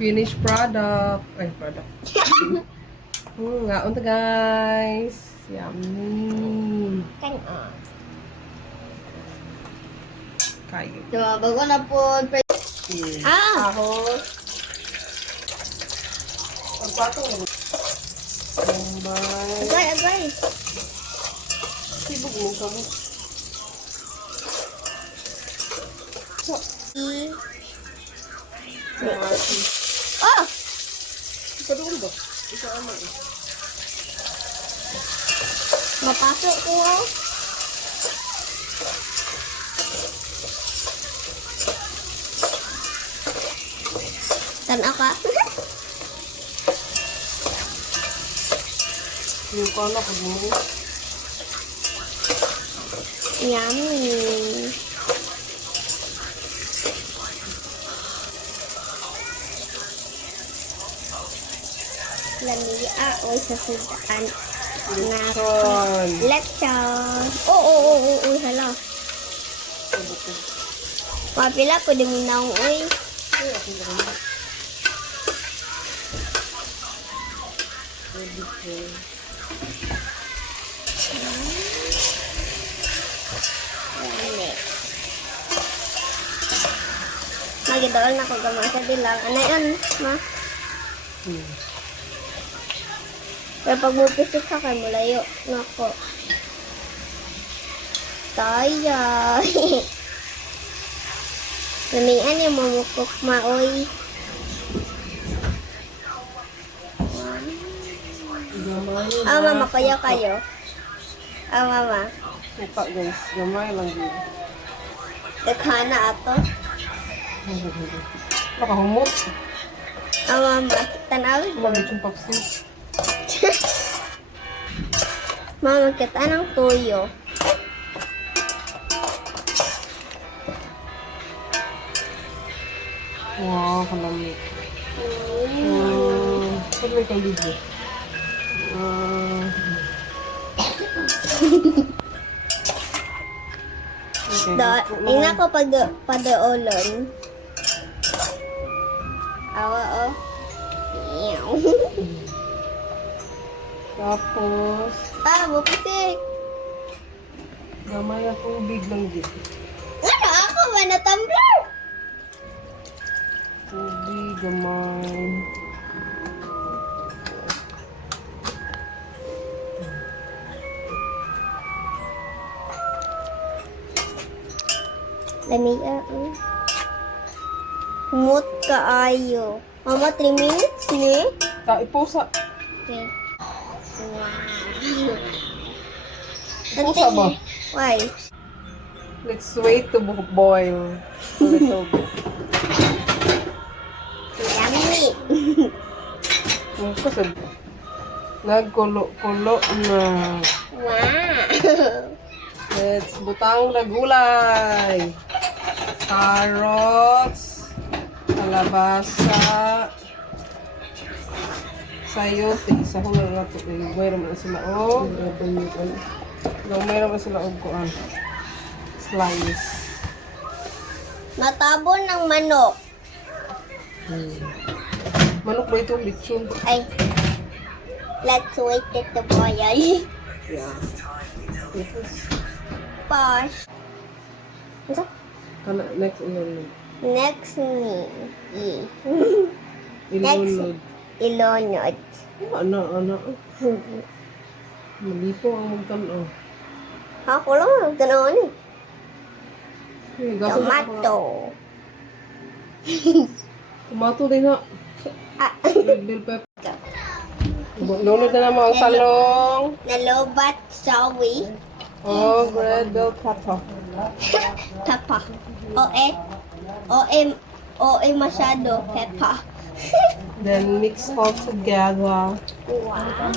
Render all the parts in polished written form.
Finished product. Ay, product. Nga unta guys. Yummy. Kayo. Diba, bago na po. Ahos. Pagpatong. Bombay. Agay. Sibog mo ka mo. Oh! Ika doon ba? Ika ama eh. Mapasok ko. Tanaw ka. Yung ko na pag mo. Yummy. Lamia o sa sudan. Lechon. Lechon. Oo. Hala. Mapila ko din minaw. Uy. Magidool na ko gamang sa dilang. Ano yan, ma? Pero pag mupisik ka kay mulayo. Nako. Taya. Lamian yung mamukok maoy. Mama, kayo. Mama. Suka guys. Gamay lang din. Dekhana ato. Nakahumot. Mama. Tanawid. Lagi yung papsi. Mama, kita ng tuyo. Wow, kalami. Pag may kang video. Ina ko padaolon. Awa, oh. Meow. Tapos, Bupisik. gamay ang tubig lang din. Ano ako ba na tumbler? Tubig, gamay. Lamia. Humot kaayo. Mama, 3 minutes ni? Ipusa. Okay. Ipusa ba? Why? Let's wait to boil a little bit. Yummy. Kasi nagkulo-kulo na. Wow. Let's butang na gulay. Carrots, kalabasa, sayote. Isa ko na ito. Gamay naman sila o. Gamay naman sila o kuan. Slice. Matabon ng manok. Manok ba itong lechon? Ay. Let's wait it to boil. Yeah. Pause. Ano? Next ilunod. Next ni. Ilunod. Ilonod. Ano? Malipo ang magtanaw. Ako lang ang tanaw ni. Tomato. Tomato. Tomato din ha. Red bell pepper. Lunod na naman ang talong. Nalobat sawi. Oh, red bell pepper. Peppa. O masyado. Peppa. Then mix all together. Wow.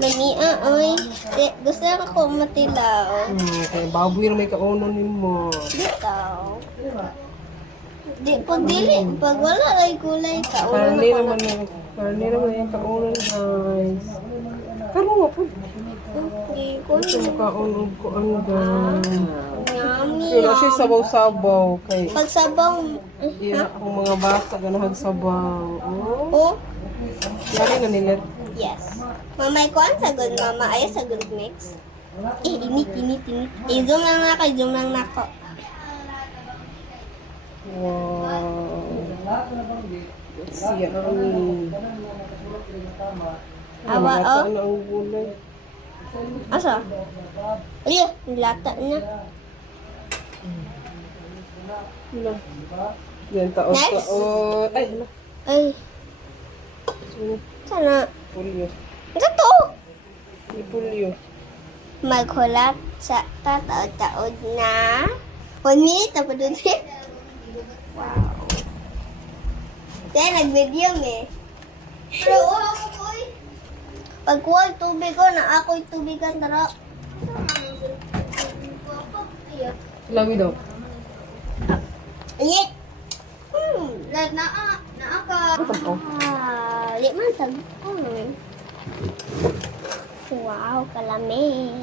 Mania, oy. Gusto ko matilaw. Kaya baboy na may kaunon mo. Dito. Pag wala ay gulay ka. Karne naman yung kaunon guys. Karo nga po. Okay, Ito mo kaunon ko ang guys. Yummy. Yun na siya sabaw-sabaw. Kay, Pag sabaw, yun ang mga bata, gano'ng sabaw. Oh, oh, yari na nila. yes. Mamay ko ang sagod, mama. Ay, sagod mix. Init. Zoom lang na ako, zoom lang na ako. Wow. Let's see, yummy. Awa, oh. Ano ang gulay? Asa? Ay, nilata na. Ano? Yan, Nice. taon. Ay, ano? Ay, Sino? sana. Pulyo. Ito to. Pulyo. Maghulat sa tataod-taod na 1 minute na pa doon eh. Wow. Kaya nag-video eh. Pero ako ko eh. Pagkuha tubig ko na ako'y tubigan tara. Lawi daw. Iyit. Ito po. Iyit man tag. Wow, kalami.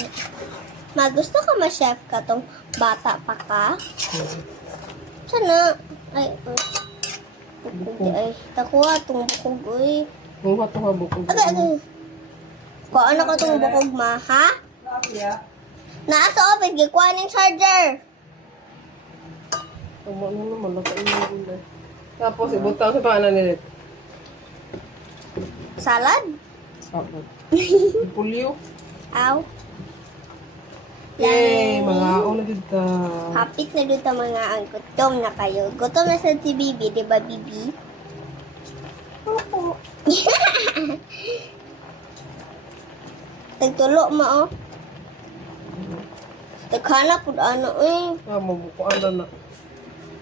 Magusto ka ma-chef ka tong bata pa ka? Sana. Ay, bukog ay. Takuha tong bukog ay. Mga ito ka bukog. Agay. Kung ano ka tong bukog ma, ha? Naa sa office, gikuha ng charger. Tama na naman, lakain yung gulay. Tapos, ibutang sa pangalan nila. Salad? Sabat. Pulyo. Aw. Yay! Mga ako na dito. Hapit na dito mga ang gutom na kayo. Gutom na sa si Bibi, di ba Bibi? Opo. Nagtulo mo oh. Naghanap po ano eh. Mabukuan na na.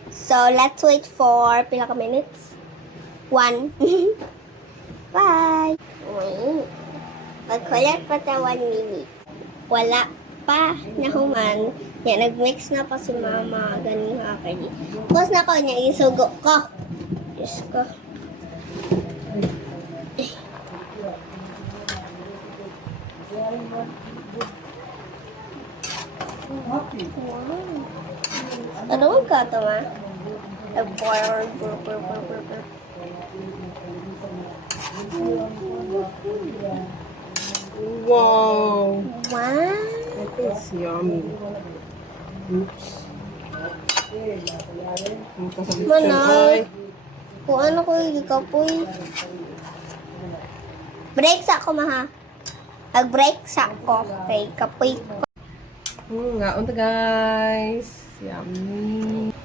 So, let's wait for pila ka minutes? 1. Bye! Magkulat pa sa 1 minute. Wala pa. Nahuman. Yan, nag-mix na pa si mama. Galing hakali. Tapos na ko niya, isugo ko. Diyos ko. Ano ka ito ma? Wow! Wow! That is yummy. Oops. Ang kasabit siya. Manay. Ay. Kung ano ko ikapoy. Break sa ako maha. Nag-break sa ako. Kay kapoy ko. Nga, unta guys. Yummy.